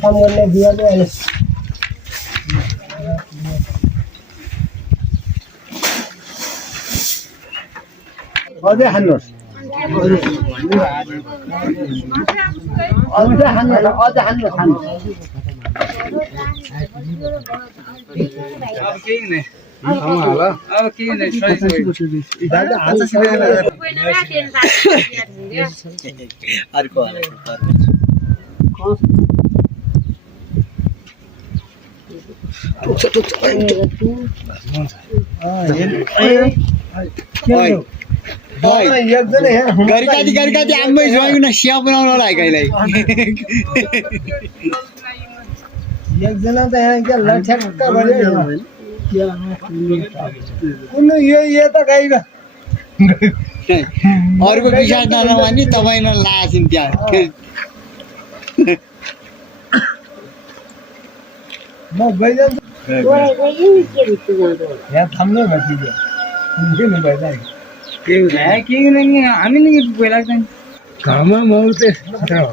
काम गर्ने दिया अहिले अझै हान्नुहोस् अझै हान्नुहोस् गरी आम्मै जोइन स्या बनाउन लाग्यो एकजना त यहाँ के लठ्याक्क भयो कुन यो त गाई अर्को विश्वास नमानी तपाईँ लाछिन् त्यहाँ म गइजान्छु यहाँ थाम्नु भइदियो हामीले पहिला घरमा मौ त्यस्तो हो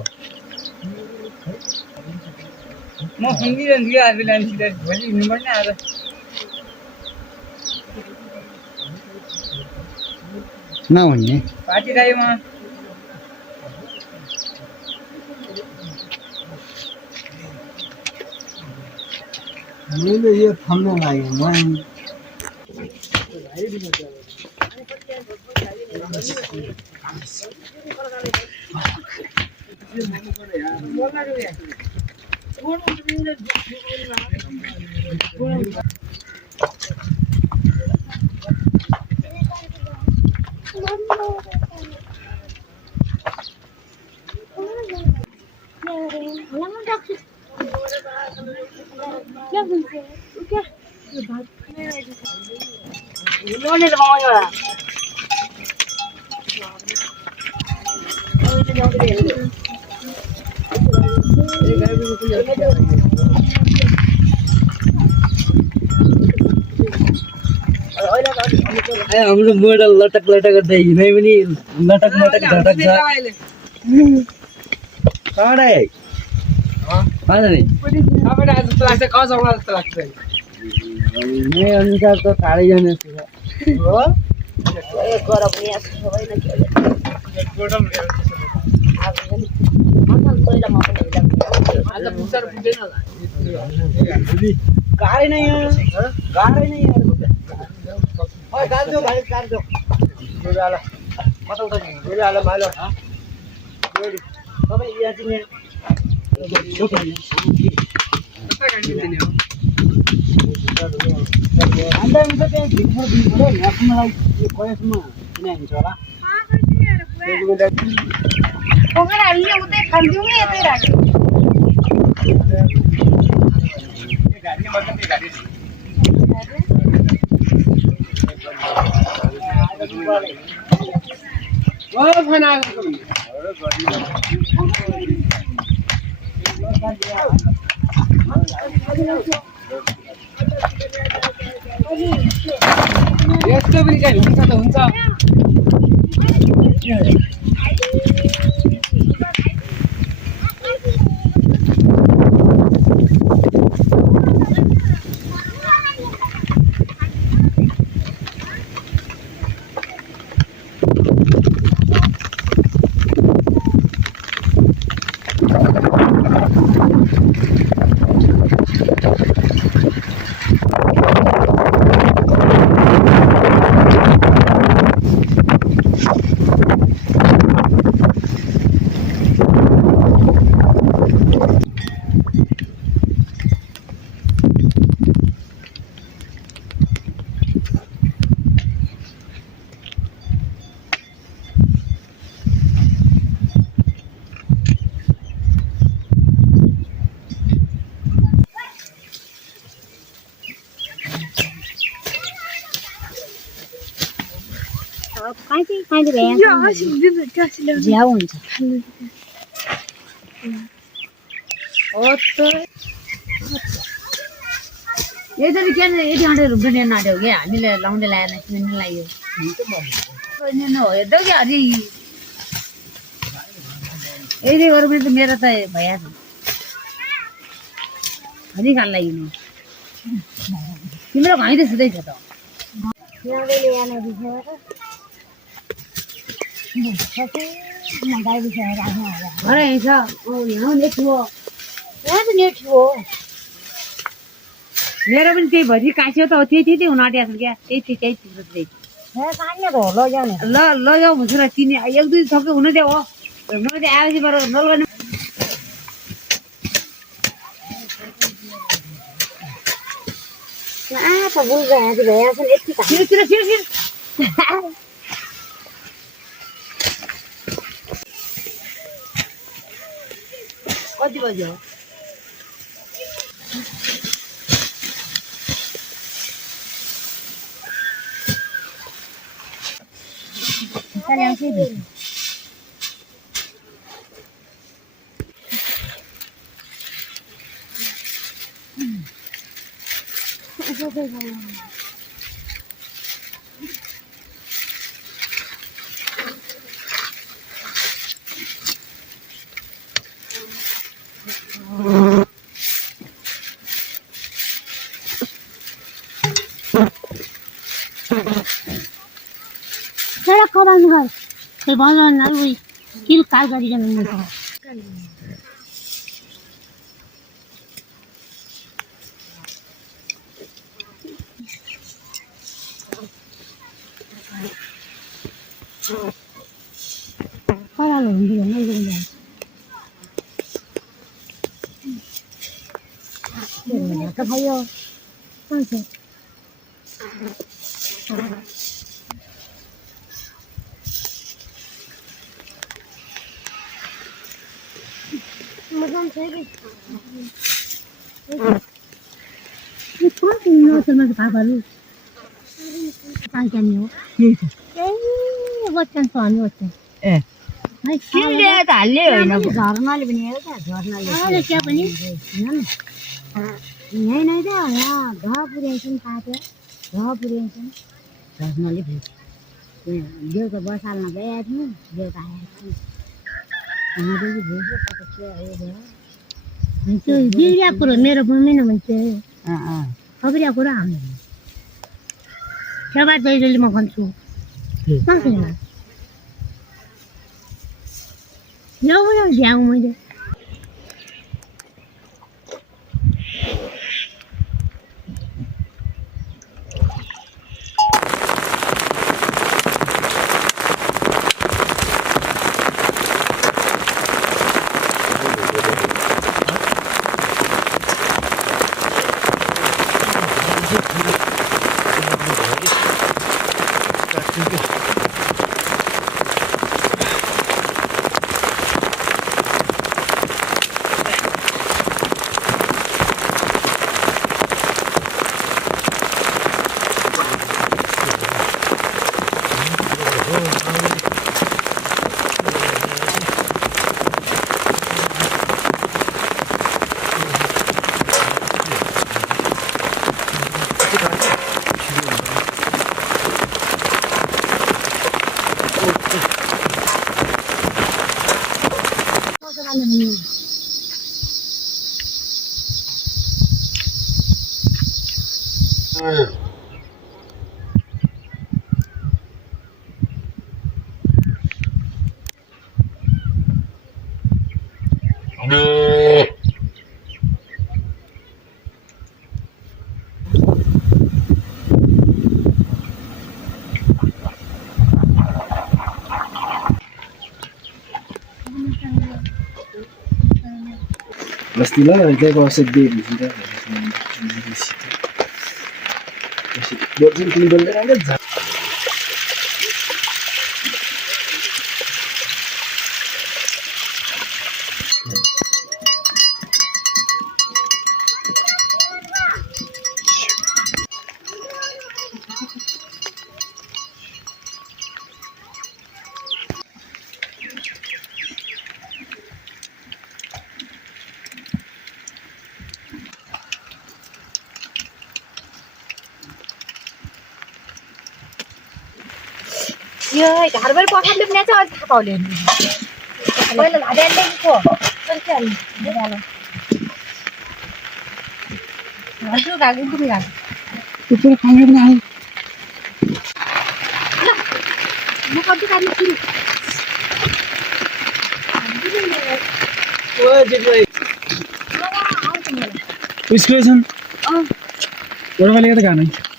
म सुनिरहन्छु आफूले सिधा भोलि हिँड्नुपर्ने आज नहुने पार्टी खायो मैले यो थाम्न लाग्यो म हाम्रो मोडल लटक लटक गर्दै हिँडै पनि लटक लटक झटक छ आज लाग्छ अनुसार त टाढै जाने हो गाडी नै गाड्यो भाइ गाड्यो गोराला मतलब त गोराला मालो तपाईँ यहाँ चाहिँ अन्त त्यहाँ भित्र दिनु मलाई कयसम्म किन हुन्छ होला यस्तो पनि चाहिँ हुन्छ त हुन्छ झ्याउ हुन्छ ओ तो ये तो क्या ये ठाणे रुपये ना दो क्या हामीले लाउँदै लाएन किन लाग्यो नि न यो त क्या अरे यदि गर्नु त मेरो त भइहाल्छ अनि खान लाग्यो नि तिम्रो भाइ त सुत्दै छ त ल्याउँदै ल्याएन बिचमा घरै छ यहाँ नेट हो यहाँ त नेट हो मेरो पनि त्यही भरि काट्यो त त्यही हुन आँटेको छ क्या त्यही चिप्लो ल लजाऊ भन्छु र तिनी एक दुई थप्पै हुनु दियो हो म चाहिँ आएपछि बरु नलगाउने कति बज्यो Saya kawan kan, saya bawa nalu kil kal gari jangan muka. Kalau lu dia nalu dia. Dia tak payah. Macam. Macam saya. Itu apa ni? Sama apa baru? Tangkian ni. Bukan soal bukan. Kinley त हाल्ले होइन झर्नाले पनि हेर त झर्नाले क्या पनि यहीँ नै त यहाँ घ पुर्याउँछन् पाथ्यो घ पुर्याउँछन् झर्नाले बेलुका बसाल्न गएको थियौँ बेलुका आएको थियौँ त्यो बिग्रिया कुरो मेरो बुझ्दैन भन्छ खबरिया कुरो हाम्रो सेवा जहिले म भन्छु सक्दैन यहाँ झ्याउ मैले Pastilah nanti kalau sedih di sini. Buat sini tinggal ada. ये घरभर पकडले पण याच्या आवाज थापावले पहिलं झाडे आणले की खो कशी आली झालं घालतो घालून तुम्ही घाल कुठे खाणार नाही मग कधी काढली सुरू उसको सन बरोबर वाले का नाही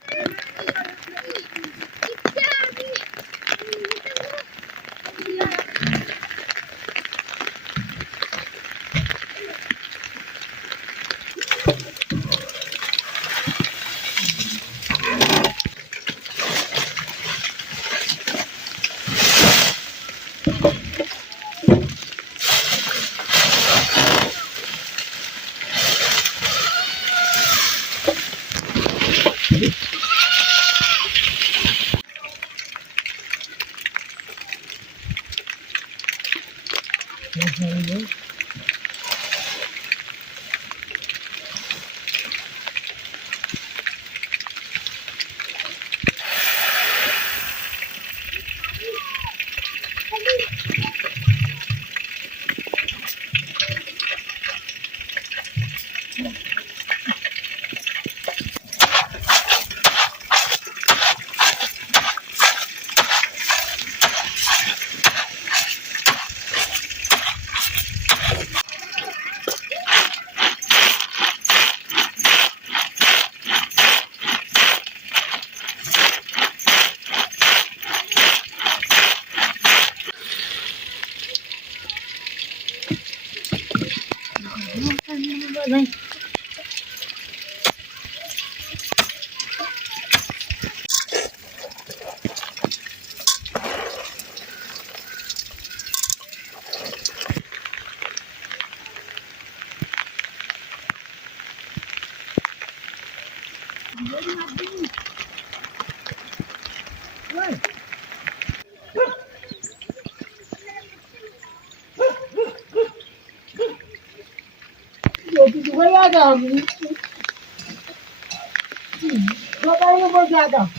Lo